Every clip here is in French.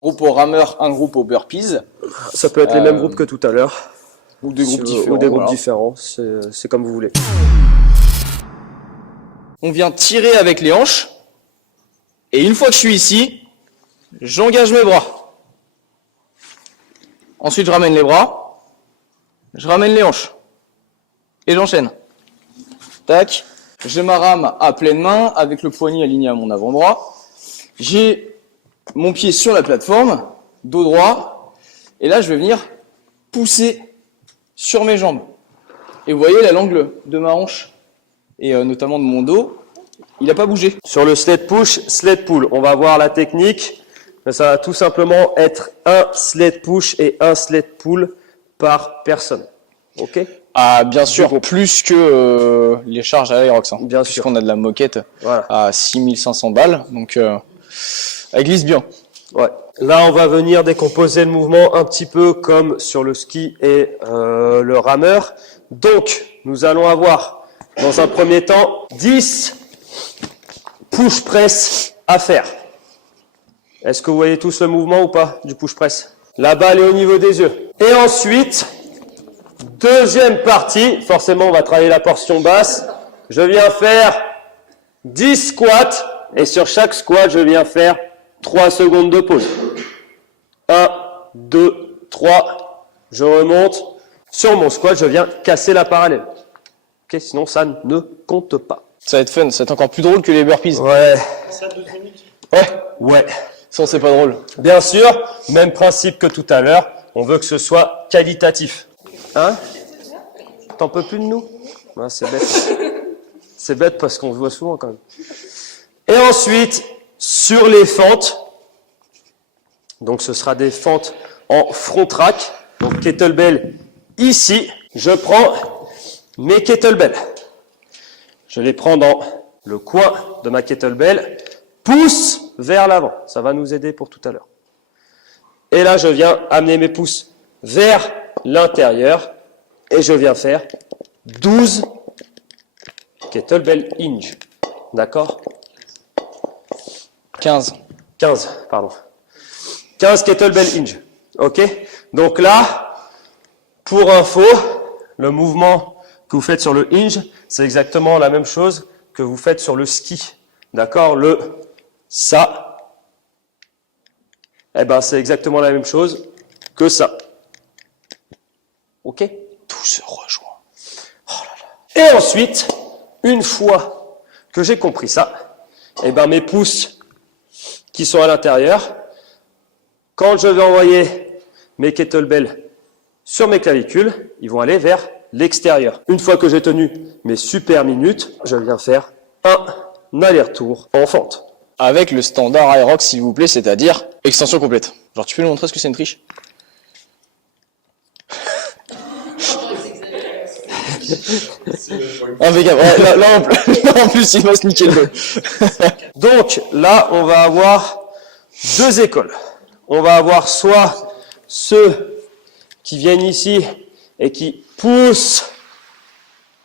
Groupe au rameur, un groupe au burpees. Ça peut être les mêmes groupes que tout à l'heure. Ou des groupes différents. Ou des groupes différents, c'est comme vous voulez. On vient tirer avec les hanches. Et une fois que je suis ici, j'engage mes bras. Ensuite, je ramène les bras. Je ramène les hanches. Et j'enchaîne. Tac. J'ai ma rame à pleine main avec le poignet aligné à mon avant-bras. J'ai mon pied sur la plateforme, dos droit. Et là, je vais venir pousser sur mes jambes. Et vous voyez, l'angle de ma hanche et notamment de mon dos, il n'a pas bougé. Sur le sled push, sled pull, on va voir la technique. Ça va tout simplement être un sled push et un sled pull par personne. Ok? Ah, bien sûr, plus que les charges à Aerox. Hein, bien sûr. Puisqu'on a de la moquette voilà. à 6500 balles. Donc, elle glisse bien. Ouais. Là, on va venir décomposer le mouvement un petit peu comme sur le ski et le rameur. Donc, nous allons avoir, dans un premier temps, 10 push-press à faire. Est-ce que vous voyez tous le mouvement ou pas du push-press? La balle est au niveau des yeux. Et ensuite, deuxième partie, forcément, on va travailler la portion basse. Je viens faire 10 squats et sur chaque squat, je viens faire 3 secondes de pause. 1, 2, 3. Je remonte. Sur mon squat, je viens casser la parallèle. Ok, sinon, ça ne compte pas. Ça va être fun, ça va être encore plus drôle que les burpees. Ouais. Ouais. Ouais. Sans c'est pas drôle. Bien sûr, même principe que tout à l'heure. On veut que ce soit qualitatif. Hein? T'en peux plus de nous? Ouais, c'est bête. C'est bête parce qu'on se voit souvent quand même. Et ensuite, sur les fentes, donc ce sera des fentes en front track, donc kettlebell ici, je prends mes kettlebells. Je les prends dans le coin de ma kettlebell, pouce vers l'avant, ça va nous aider pour tout à l'heure. Et là, je viens amener mes pouces vers l'intérieur et je viens faire 12 kettlebell hinge. D'accord? 15, pardon. 15 kettlebell hinge. Ok? Donc là, pour info, le mouvement que vous faites sur le hinge, c'est exactement la même chose que vous faites sur le ski. D'accord? Le ça, eh ben c'est exactement la même chose que ça. Ok? tout se rejoint. Oh là là. Et ensuite, une fois que j'ai compris ça, eh ben mes pouces qui sont à l'intérieur, quand je vais envoyer mes kettlebells sur mes clavicules, ils vont aller vers l'extérieur. Une fois que j'ai tenu mes super minutes, je viens faire un aller-retour en fente. Avec le standard Aerox, s'il vous plaît, c'est-à-dire extension complète. Genre, tu peux nous montrer ce que c'est une triche? Impeccable. Ouais, là, en plus, il va se niquer le dos. Donc là, on va avoir deux écoles. On va avoir soit ceux qui viennent ici et qui poussent,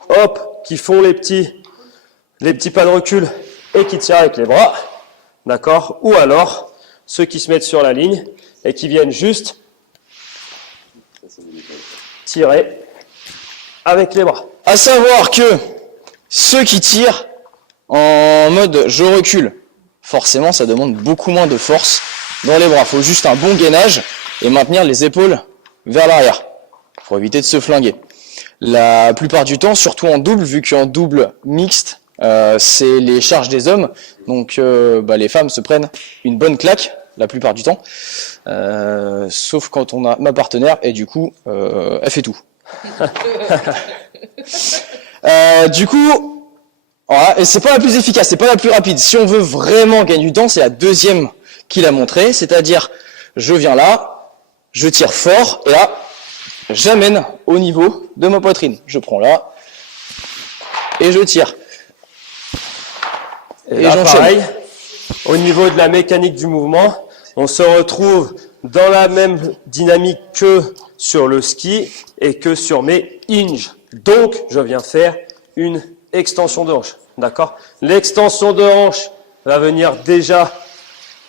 hop, qui font les petits pas de recul et qui tirent avec les bras, d'accord? Ou alors ceux qui se mettent sur la ligne et qui viennent juste tirer avec les bras. À savoir que ceux qui tirent en mode je recule, forcément, ça demande beaucoup moins de force dans les bras. Il faut juste un bon gainage et maintenir les épaules vers l'arrière pour éviter de se flinguer. La plupart du temps, surtout en double, vu qu'en double mixte, c'est les charges des hommes, donc les femmes se prennent une bonne claque la plupart du temps, sauf quand on a ma partenaire et du coup, elle fait tout. Du coup, voilà, et c'est pas la plus efficace, c'est pas la plus rapide. Si on veut vraiment gagner du temps, c'est la deuxième qu'il a montré, c'est-à-dire je viens là, je tire fort et là, j'amène au niveau de ma poitrine. Je prends là et je tire. Et là, pareil, au niveau de la mécanique du mouvement, on se retrouve dans la même dynamique que sur le ski et que sur mes hinges. Donc, je viens faire une extension de hanche. D'accord? L'extension de hanche va venir déjà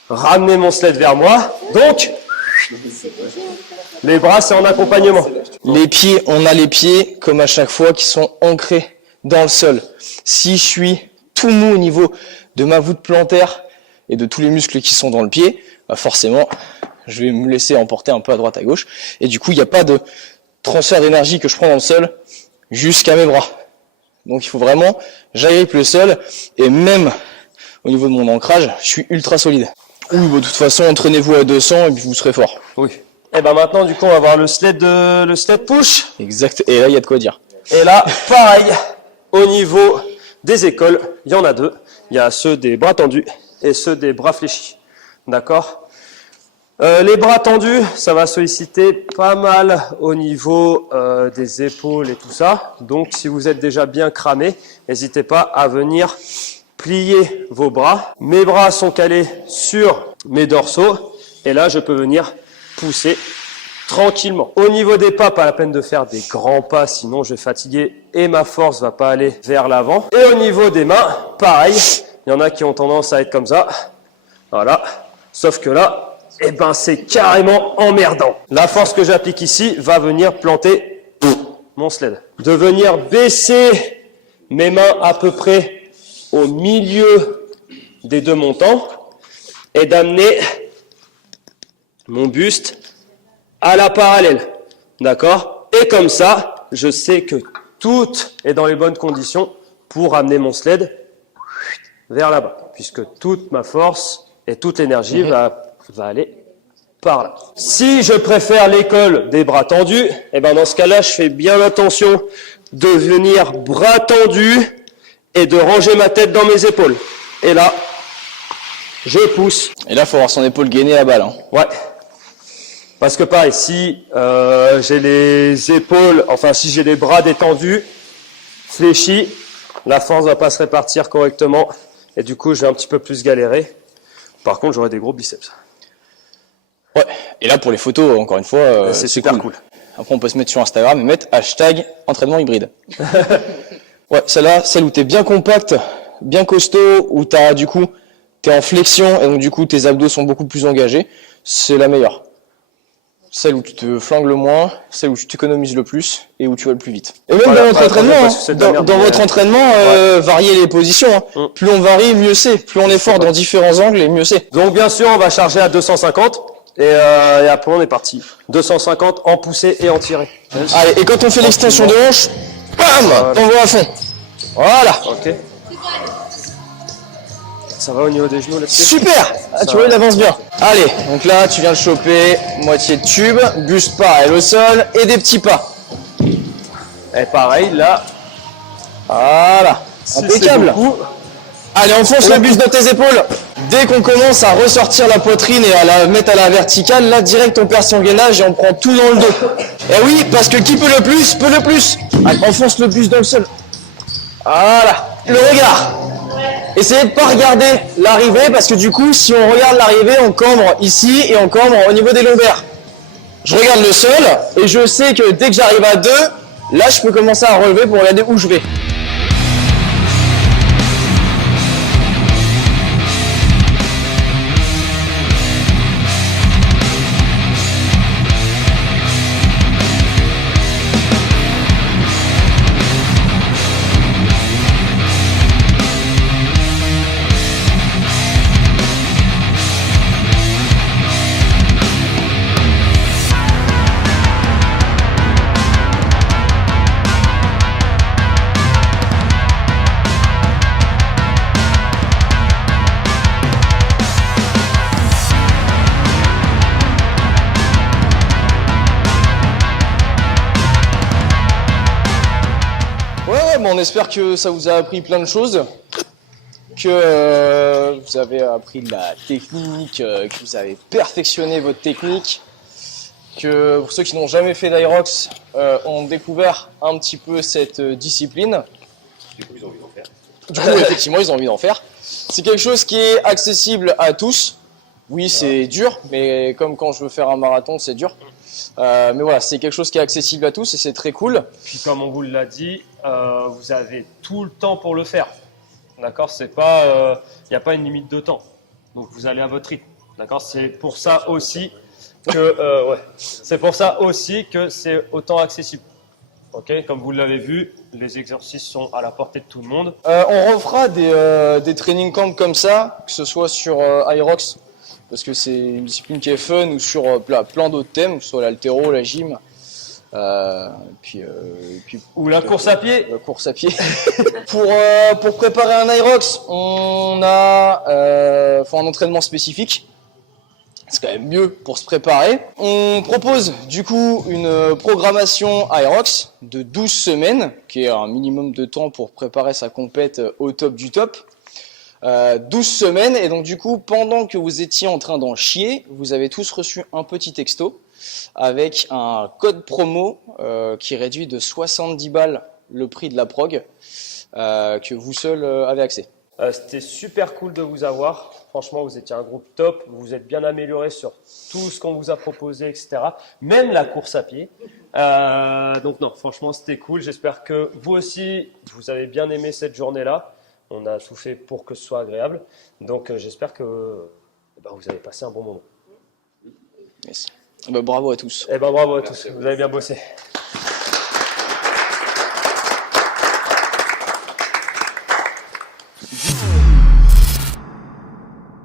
ramener mon sled vers moi. Donc, les bras, c'est en accompagnement. Les pieds, on a les pieds, comme à chaque fois, qui sont ancrés dans le sol. Si je suis tout mou au niveau de ma voûte plantaire et de tous les muscles qui sont dans le pied, bah forcément, je vais me laisser emporter un peu à droite à gauche. Et du coup, il n'y a pas de transfert d'énergie que je prends dans le sol jusqu'à mes bras. Donc il faut vraiment, j'agrippe le sol, et même au niveau de mon ancrage, je suis ultra solide. Oui, bah, de toute façon, entraînez-vous à 200 et puis vous serez fort. Oui. Et ben maintenant, du coup, on va voir le sled push. Exact, et là, il y a de quoi dire. Et là, pareil, au niveau des écoles, il y en a deux. Il y a ceux des bras tendus et ceux des bras fléchis. D'accord? Les bras tendus, ça va solliciter pas mal au niveau des épaules et tout ça. Donc, si vous êtes déjà bien cramé, n'hésitez pas à venir plier vos bras. Mes bras sont calés sur mes dorsaux. Et là, je peux venir pousser tranquillement. Au niveau des pas, pas la peine de faire des grands pas, sinon je vais fatiguer et ma force va pas aller vers l'avant. Et au niveau des mains, pareil. Il y en a qui ont tendance à être comme ça. Voilà. Sauf que là, eh ben, c'est carrément emmerdant. La force que j'applique ici va venir planter mon sled. De venir baisser mes mains à peu près au milieu des deux montants et d'amener mon buste à la parallèle. D'accord? Et comme ça, je sais que tout est dans les bonnes conditions pour amener mon sled vers là-bas. Puisque toute ma force et toute l'énergie va aller par là. Si je préfère l'école des bras tendus, eh ben dans ce cas-là, je fais bien attention de venir bras tendus et de ranger ma tête dans mes épaules. Et là, je pousse. Et là, il faut avoir son épaule gainée à balle. Hein. Ouais. Parce que pareil, si j'ai les épaules, enfin si j'ai les bras détendus, fléchis, la force va pas se répartir correctement. Et du coup, je vais un petit peu plus galérer. Par contre, j'aurai des gros biceps. Ouais, et là pour les photos, encore une fois, c'est super cool. Après on peut se mettre sur Instagram et mettre hashtag entraînement hybride. Ouais, celle-là, celle où t'es bien compact, bien costaud, où du coup, t'es en flexion et donc du coup tes abdos sont beaucoup plus engagés, c'est la meilleure. Celle où tu te flingues le moins, celle où tu t'économises le plus et où tu vas le plus vite. Et même voilà, dans votre entraînement, dans votre entraînement, variez les positions. Hein. Plus on varie, mieux c'est. Plus on est fort dans différents angles et mieux c'est. Donc bien sûr, on va charger à 250 et après on est parti. 250 en poussée et en tirée. Allez, et quand on fait l'extension de hanche, bam, on va à fond. Voilà. Ok. Ça va au niveau des genoux là-dessus? Super. Ah, tu vois, il avance bien. Allez, donc là, tu viens de choper moitié de tube, buste pareil au sol et des petits pas. Et pareil, là. Voilà. Impeccable. Allez, enfonce le buste dans tes épaules. Dès qu'on commence à ressortir la poitrine et à la mettre à la verticale, là, direct, on perd son gainage et on prend tout dans le dos. Et oui, parce que qui peut le plus, peut le plus. Allez, enfonce le buste dans le sol. Voilà. Le regard. Essayez de pas regarder l'arrivée parce que du coup, si on regarde l'arrivée, on cambre ici et on cambre au niveau des lombaires. Je regarde le sol et je sais que dès que j'arrive à 2, là, je peux commencer à relever pour regarder où je vais. On espère que ça vous a appris plein de choses, que vous avez appris de la technique, que vous avez perfectionné votre technique, que pour ceux qui n'ont jamais fait d'Aerox ont découvert un petit peu cette discipline. Du coup, ils ont envie d'en faire. Du coup, effectivement, ils ont envie d'en faire. C'est quelque chose qui est accessible à tous. Oui, c'est dur, mais comme quand je veux faire un marathon, c'est dur. Mais voilà, c'est quelque chose qui est accessible à tous et c'est très cool. Puis comme on vous l'a dit, vous avez tout le temps pour le faire. D'accord? C'est pas, y a pas une limite de temps. Donc vous allez à votre rythme. D'accord, c'est pour ça aussi que c'est autant accessible. Ok, comme vous l'avez vu, les exercices sont à la portée de tout le monde. On refera des training camps comme ça, que ce soit sur Hyrox, parce que c'est une discipline qui est fun, ou sur plein d'autres thèmes, que ce soit l'haltéro, la gym, Ou la course à pied. La course à pied. Pour préparer un Hyrox, on a un entraînement spécifique. C'est quand même mieux pour se préparer. On propose du coup une programmation Hyrox de 12 semaines, qui est un minimum de temps pour préparer sa compète au top du top. 12 semaines, et donc du coup, pendant que vous étiez en train d'en chier, vous avez tous reçu un petit texto avec un code promo qui réduit de 70 balles le prix de la prog, que vous seul avez accès. C'était super cool de vous avoir. Franchement, vous étiez un groupe top. Vous vous êtes bien amélioré sur tout ce qu'on vous a proposé, etc. Même la course à pied. Donc non, franchement, c'était cool. J'espère que vous aussi, vous avez bien aimé cette journée-là. On a tout fait pour que ce soit agréable. Donc j'espère que vous avez passé un bon moment. Yes. Bravo à tous. Bravo à tous. Vous avez bien bossé.